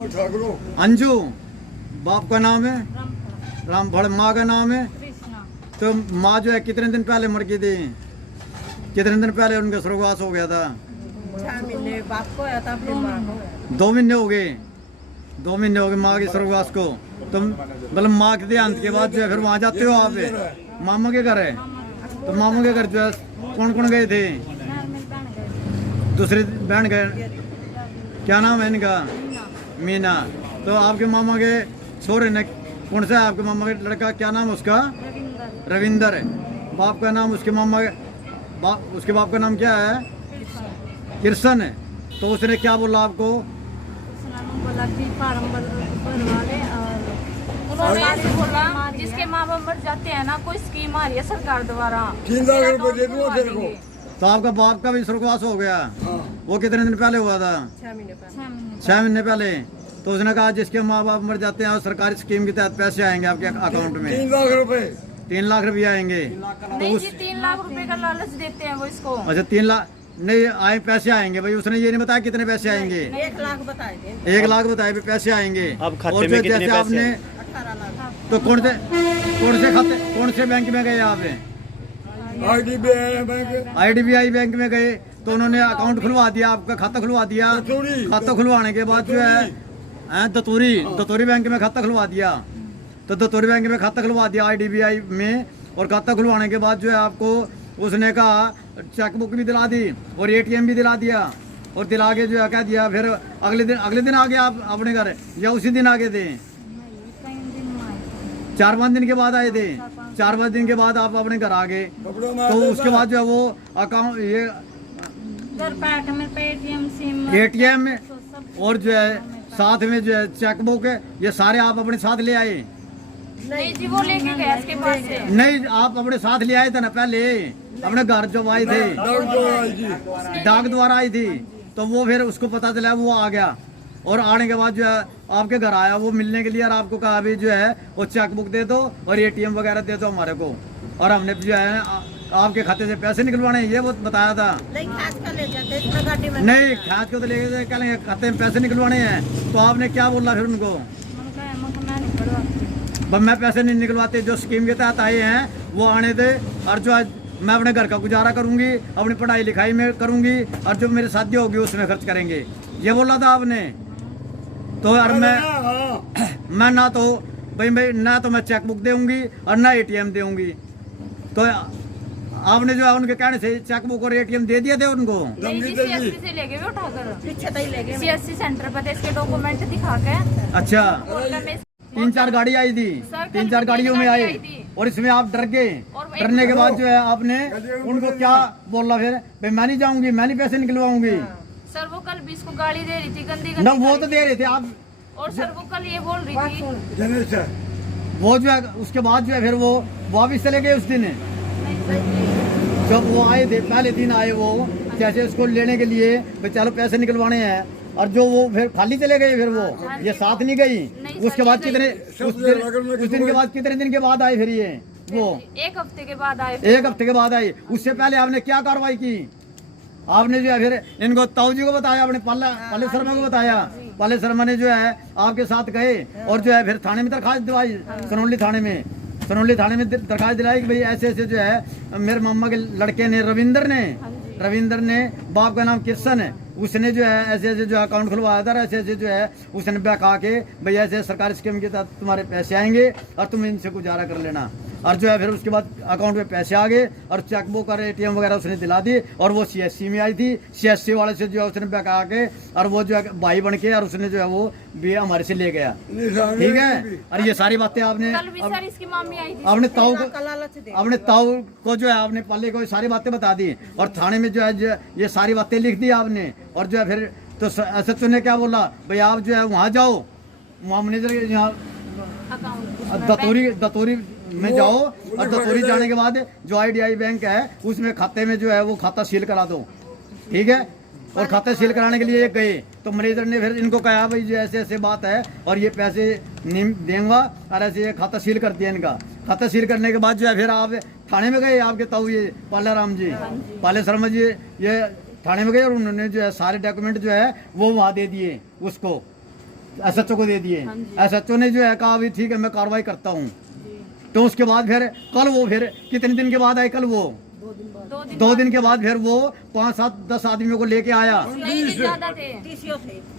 अंजू, बाप का नाम है रामफल, माँ का नाम है तो माँ जो है कितने दिन पहले मर गई थी? कितने दिन पहले उनका स्वर्गवास हो गया था? 6 महीने बाप को आया था, फिर माँ को। 2 महीने हो गए, 2 महीने हो गए माँ के स्वर्गवास को। तुम मतलब माँ के देहांत के बाद जो है फिर वहाँ जाते हो आप? मामा के घर है तो मामा के घर जो है कौन कौन गए थे? दूसरी बहन गए, क्या नाम है इनका? मीना। तो आपके मामा के छोरे ने कौन सा है आपके मामा के लड़का, क्या नाम उसका? रविंदर है। बाप का नाम उसके मामा उसके बाप का नाम क्या है? कृष्ण है। तो उसने क्या बोला आपको? बोला कि फार्म भरवा ले और उन्होंने ऐसे बोला जिसके माँ बाप मर जाते हैं ना, कोई स्कीम आ रही है सरकार द्वारा, 3 लाख रुपए दे दूँ तेरे को। तो आपका बाप का भी स्वर्गवास हो गया? वो कितने दिन पहले हुआ था? 6 महीने पहले। 6 महीने पहले। तो उसने कहा जिसके माँ बाप मर जाते हैं और सरकारी स्कीम के तहत पैसे आएंगे आपके अकाउंट में 3 लाख रुपए। 3 लाख रुपये आएंगे। नहीं जी, 3 लाख रुपए का लालच देते हैं वो इसको। अच्छा 3 लाख नहीं आए, पैसे आएंगे भाई। उसने ये नहीं बताया कितने पैसे आएंगे? 1 लाख बताए थे। 1 लाख बताए भी पैसे आएंगे। अब खाते और में जो कितने जैसे पैसे आपने हैं? 18 लाख। तो कौन से खाते, कौन से बैंक में गए आप? IDBI बैंक में गए तो उन्होंने अकाउंट खुलवा दिया, आपका खाता खुलवा दिया। खाता खुलवाने के बाद जो है दतूरी बैंक में खाता खुलवा दिया। तो दतूरी बैंक में खाता खुलवा दिया IDBI में, और खाता खुलवाने के बाद जो है आपको उसने कहा चेकबुक भी दिला दी और ATM भी दिला दिया, और दिला के जो है कह दिया फिर अगले दिन आ गए आप अपने घर, या उसी दिन आ गए थे? 4-5 दिन के बाद आए थे। 4-5 दिन के बाद आप अपने घर आ गए। तो उसके बाद जो है वो अकाउंट ये घर पे आके मेरे पे ATM सिम ATM और जो है साथ में जो है चेकबुक है, ये सारे आप अपने साथ ले आए? नहीं जी, वो लेके गया इसके पास से। नहीं, आप अपने साथ ले आए थे ना पहले, अपने घर जब आए थे डाक द्वारा आई थी, तो वो फिर उसको पता चला वो आ गया, और आने के बाद जो है आपके घर आया वो मिलने के लिए, और आपको कहा अभी जो है वो चेकबुक दे दो और ATM वगैरह दे दो हमारे को, और हमने जो है आपके खाते से पैसे निकलवाने, ये वो बताया था। नहीं खास कर ले जाते इतना गाड़ी में। नहीं खास को तो ले गए, कह खाते में पैसे निकलवाने हैं। तो आपने क्या बोला फिर उनको? मैं पैसे नहीं निकलवाते, जो स्कीम के तहत आए हैं वो आने दे, और जो मैं अपने घर का गुजारा करूंगी, अपनी पढ़ाई लिखाई में करूंगी, और जो मेरी शादी होगी उसमें खर्च करेंगे, ये बोला था आपने। तो यार मैं ना तो भाई ना तो मैं चेकबुक दूंगी और ना ATM दूंगी। तो आपने जो है उनके कहने से चेकबुक और ATM दे दिए थे उनको? नहीं जी, CSC से ले गए उठाकर, पीछे तक ले गए। CSC सेंटर पर थे, इसके डॉक्यूमेंट दिखा के। अच्छा, और मैं 3-4 गाड़ी आई थी, 3-4 गाड़ियों में आए, और इसमें आप डर गए। डरने के बाद जो है आपने उनको क्या बोला फिर? भाई मैं नहीं जाऊंगी, मैं नहीं पैसे निकलवाऊंगी। सर वो कल भी इसको गाली दे रही थी, गंदी ना गंदी वो तो दे रहे थे आप, और सर वो कल ये बोल रही थी। वो जो है उसके बाद जो है फिर वो वापिस चले गए उस दिन। जब वो आए थे पहले दिन आए वो, जैसे उसको लेने के लिए भाई चलो पैसे निकलवाने हैं, और जो वो फिर खाली चले गए, फिर वो ये साथ नहीं गई। उसके बाद उस दिन के बाद कितने दिन के बाद आए फिर ये? वो 1 हफ्ते के बाद आए। 1 हफ्ते के बाद आए। उससे पहले आपने क्या कार्रवाई की? आपने जो है फिर इनको ताऊ जी को बताया, आपने पाले शर्मा को बताया। पाले शर्मा ने जो है आपके साथ गए, और जो है फिर थाने में दरखास्त दिलाई, सनौली थाने में दरखास्त दिलाई कि भाई ऐसे ऐसे जो है मेरे मामा के लड़के ने रविंदर ने बाप का नाम कृष्ण है, उसने जो है ऐसे ऐसे जो अकाउंट खुलवाया था, ऐसे ऐसे जो है उसने बहका के भाई ऐसे सरकारी स्कीम के तहत तुम्हारे पैसे आएंगे और तुम इनसे गुजारा कर लेना। और जो है फिर उसके बाद अकाउंट में पैसे आ गए, और चेकबुक और ATM वगैरह उसने दिला दी, और वो CSC में आई थी। CSC वाले से जो है उसने बहका के, और वो जो है भाई बन के, और उसने जो है वो भी हमारे से ले गया। ठीक है, और ये सारी बातें आपने कल भी सर इसकी मम्मी आई थी, अपने ताऊ को जो है आपने पाले को सारी बातें बता दी, और थाने में जो है ये सारी बातें लिख दी आपने। और जो है फिर तो SHO ने क्या बोला? भाई आप जो है वहाँ जाओ, वहाँ मैनेजर यहाँ दतूरी में जाओ, और दतूरी जाने के बाद जो IDBI बैंक है उसमें खाते में जो है वो खाता सील करा दो। ठीक है, और खाता सील कराने के लिए गए, तो मैनेजर ने फिर इनको कहा भाई जो ऐसे ऐसे बात है, और ये पैसे नहीं देंगे, और ऐसे खाता सील कर दिया इनका। खाता सील करने के बाद जो है फिर आप थाने में गए, आपके ताऊ ये पाले शर्मा जी ये थाने में गए, और उन्होंने जो है सारे डॉक्यूमेंट जो है वो वहाँ दे दिए उसको। SHO को दे दिए। हाँ जी। SHO ने जो है कहा अभी ठीक है मैं कार्रवाई करता हूँ। तो उसके बाद फिर कल वो फिर कितने दिन के बाद आए? कल वो 2 दिन के बाद फिर वो 5, 7, 10 आदमियों को लेके आया। नहीं भी ज्यादा थे,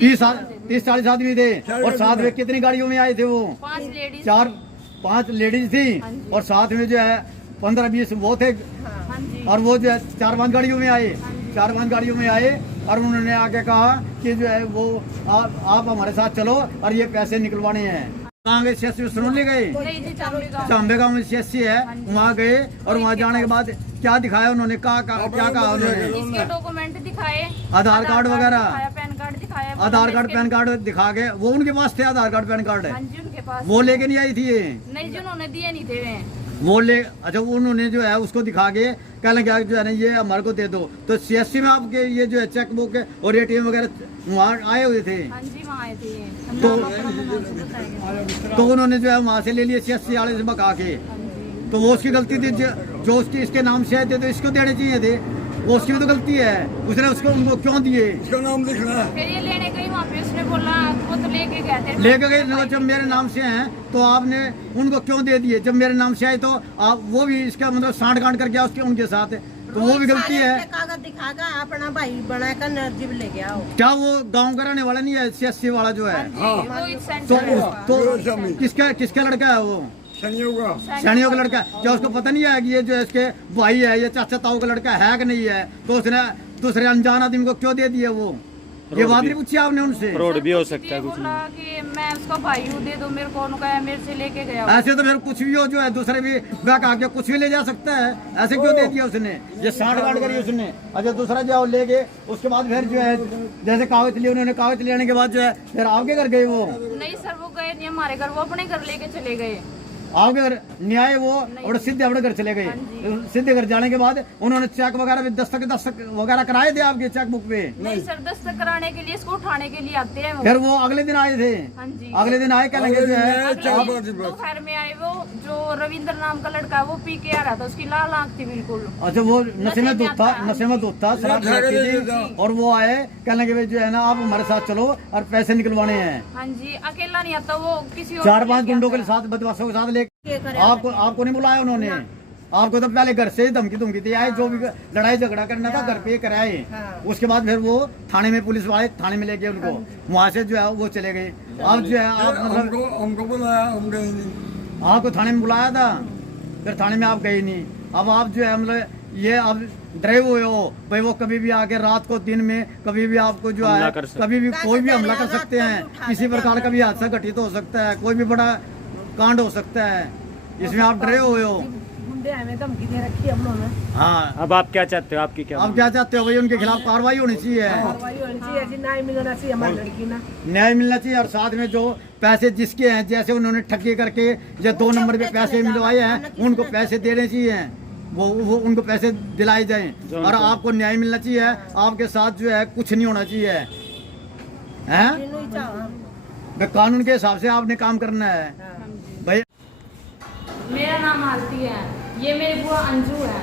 30-40 आदमी थे और साथ में कितनी गाड़ियों में आए थे वो? 5 लेडीज। 4-5 लेडीज थी हाँ जी। और साथ में जो है 15-20 वो थे हाँ जी। और वो जो है 4-5 गाड़ियों में आए। 4-5 गाड़ियों में आए और उन्होंने आके कहा कि जो है वो आप हमारे साथ चलो और ये पैसे निकलवाने हैं। कहाँ गए? CSC सुनौली गए, नहीं जी, चांबेगांव। चांबेगांव में CSC है, वहाँ गए और वहाँ जाने के बाद क्या दिखाया उन्होंने? क्या कहा उन्होंने? इसके डॉक्यूमेंट दिखाए, आधार कार्ड वगैरह, दिखाया, पैन कार्ड दिखाया। आधार कार्ड पैन कार्ड दिखा के वो उनके पास थे आधार कार्ड पैन कार्ड हाँ जी उनके पास। वो लेके नहीं आई थी ये? नहीं जी उन्होंने दिए नहीं थे वे। वो ले अच्छा उन्होंने जो है उसको दिखा के कहने क्या जो है ना ये हमारे को दे दो। तो CSC में आपके ये जो है चेक बुक और ATM वगैरह वहाँ आए हुए थे? हाँ जी वहाँ आए थे। तो उन्होंने जो है वहाँ से ले लिए CSC वाले से बका के। तो वो उसकी गलती थी जो उसकी इसके नाम से आए थे तो इसको देने चाहिए थे। वो उसकी भी तो गलती है, उसने उसको उनको क्यों दिए? इसका नाम लिखना है। फिर ये लेने गई वहाँ पे, उसने बोला वो तो लेके गए थे। लेके गए जब मेरे नाम से हैं तो आपने उनको क्यों दे दिए? जब मेरे नाम से आए तो आप वो भी इसका मतलब सांठ-गांठ कर गया उसके उनके साथ, तो वो भी गलती है। कागज दिखाकर अपना भाई बना कर नर्जीब ले गया हो। क्या वो गाँव का रहने वाला नहीं है CSC वाला जो है? वो इस तो सेंटर में। किसका लड़का है वो? संयोग का। सैनियों का लड़का है। क्या उसको पता नहीं है कि ये जो है इसके भाई है, ये चाचा ताऊ का लड़का है कि नहीं है? तो उसने दूसरे अनजान आदमी को क्यों दे दिए? वो ये बात नहीं पूछी आपने उनसे? फ्रॉड भी हो सकता है कुछ बोला कि मैं उसका भाई हूँ, दे दो मेरे को। उनका मेरे से लेके गया। ऐसे तो फिर कुछ भी हो जो है दूसरे भी बैक आके कुछ भी ले जा सकता है। ऐसे क्यों दे दिया उसने? ये सांठ-गांठ करी उसने। अच्छा दूसरा जो लेके उसके बाद फिर जो है जैसे कागज लिए उन्होंने, कागज लेने के बाद जो है फिर आपके घर गए वो? नहीं सर वो गए नहीं हमारे घर, वो अपने घर लेके चले गए। आपके घर न्याय वो और सीधे अपने घर चले गए। सीधे घर जाने के बाद उन्होंने चेक वगैरह भी दस्तक वगैरह कराए थे आपके चेक बुक पे? नहीं सर दस्तक कराने के लिए, इसको उठाने के लिए आते हैं वो। फिर वो अगले दिन आए थे? हाँ जी। अगले दिन आए क्या लगे जो है दोपहर में आए वो, जो रविंद्र नाम का लड़का है वो पी के आ रहा था, उसकी लाल आंख थी बिल्कुल। अच्छा वो नशे में दूध था, नशे में दूध था, शराब पीती थी और वो आए कहने के जो है ना आप हमारे साथ चलो और पैसे निकलवाने हैं। हाँ जी अकेला नहीं आता वो, किसी और 4-5 गुंडों के साथ बदमाशों के साथ लेके आपको नहीं बुलाया उन्होंने? आपको तो पहले घर से धमकी थी आए, जो भी लड़ाई झगड़ा करना था घर पे कराए। उसके बाद फिर वो थाने में, पुलिस वाले थाने में ले गए उनको, वहाँ से जो है वो चले गए। आप जो है आप मतलब हमको बुलाया, हम गए नहीं। आपको थाने में बुलाया था, फिर थाने में आप गए नहीं। अब आप जो है मतलब ये अब डरे हुए हो भाई वो कभी भी आके रात को दिन में कभी भी आपको जो है कभी भी कोई भी हमला कर सकते हैं। किसी प्रकार का भी हादसा घटित हो सकता है, कोई भी बड़ा कांड हो सकता है, इसमें आप डरे हुए हो। गुंडे हमें धमकी दे रखी है हम लोगों ने। हाँ अब आप क्या चाहते हो? आपकी क्या आप क्या चाहते हो भाई? उनके खिलाफ कार्रवाई होनी चाहिए, कार्रवाई होनी चाहिए, ऐसी न्याय मिलना चाहिए हमारी लड़की ना। न्याय मिलना चाहिए। और साथ में जो पैसे जिसके हैं, जैसे उन्होंने ठगी करके जो 2 नंबर पे पैसे मिलवाए हैं उनको पैसे देने चाहिए, वो उनको पैसे दिलाए जाएं और आपको न्याय मिलना चाहिए। आपके साथ जो है कुछ नहीं होना चाहिए हैं? कानून के हिसाब से आपने काम करना है भाई। मेरा नाम आरती है, ये मेरी बुआ अंजू है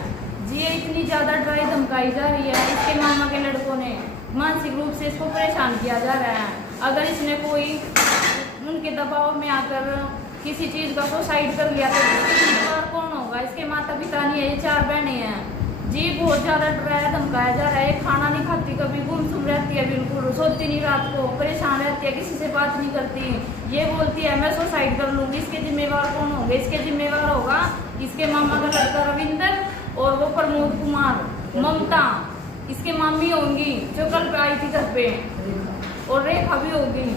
जी। ये इतनी ज्यादा डराई धमकाई जा रही है, इसके मामा के लड़कों ने मानसिक रूप से इसको परेशान किया जा रहा है। अगर इसने कोई उनके दबाव में आकर किसी चीज का सुसाइड कर लिया तो इसके जिम्मेदार कौन होगा? इसके माता पिता नहीं है, ये 4 बहनें हैं जी। बहुत ज्यादा डराया धमकाया जा रहा है। खाना नहीं खाती, कभी गुमसुम रहती है, बिल्कुल सोती नहीं, रात को परेशान रहती है, किसी से बात नहीं करती। ये बोलती है मैं सुसाइड कर लूंगी। इसके जिम्मेवार कौन होंगे? इसके जिम्मेवार होगा इसके मामा का लड़का रविंदर और वो प्रमोद कुमार, ममता इसके मामी होंगी जो कल पे आई थी घर पे, और रेखा भी होगी,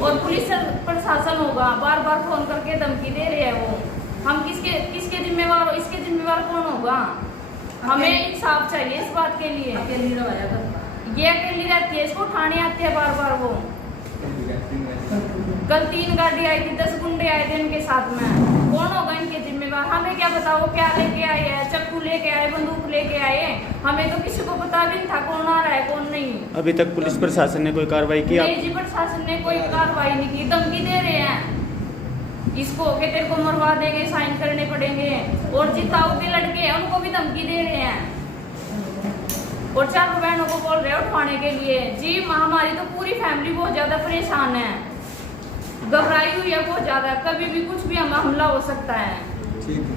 और पुलिस प्रशासन होगा। बार बार फोन करके धमकी दे रहे हैं वो। हम किसके जिम्मेवार हो? इसके जिम्मेवार कौन होगा? हमें इंसाफ चाहिए इस बात के लिए। ये अकेली रहती है, इसको उठाने आते हैं बार बार वो। कल 3 गाड़ी आई थी, 10 गुंडे आए थे इनके साथ में। कौन होगा इनके जिम्मेवार? हमें क्या पता वो क्या लेके आए हैं, चाकू लेके आए, बंदूक लेके आए। हमें तो किसी को पता भी नहीं था कौन आ रहा है कौन नहीं। अभी तक पुलिस प्रशासन ने कोई कार्रवाई की? नहीं जी प्रशासन ने कोई कार्रवाई नहीं की। धमकी दे रहे हैं इसको कि तेरे को मरवा देंगे, साइन करने पड़ेंगे। और जिताऊ के लड़के हैं उनको भी धमकी दे रहे हैं और 4 बहनों को बोल रहे हैं उठवाने के लिए जी। हमारी तो पूरी फैमिली बहुत ज्यादा परेशान है। घबराई हुई है बहुत ज्यादा, कभी भी कुछ भी हमला हो सकता है। ठीक है।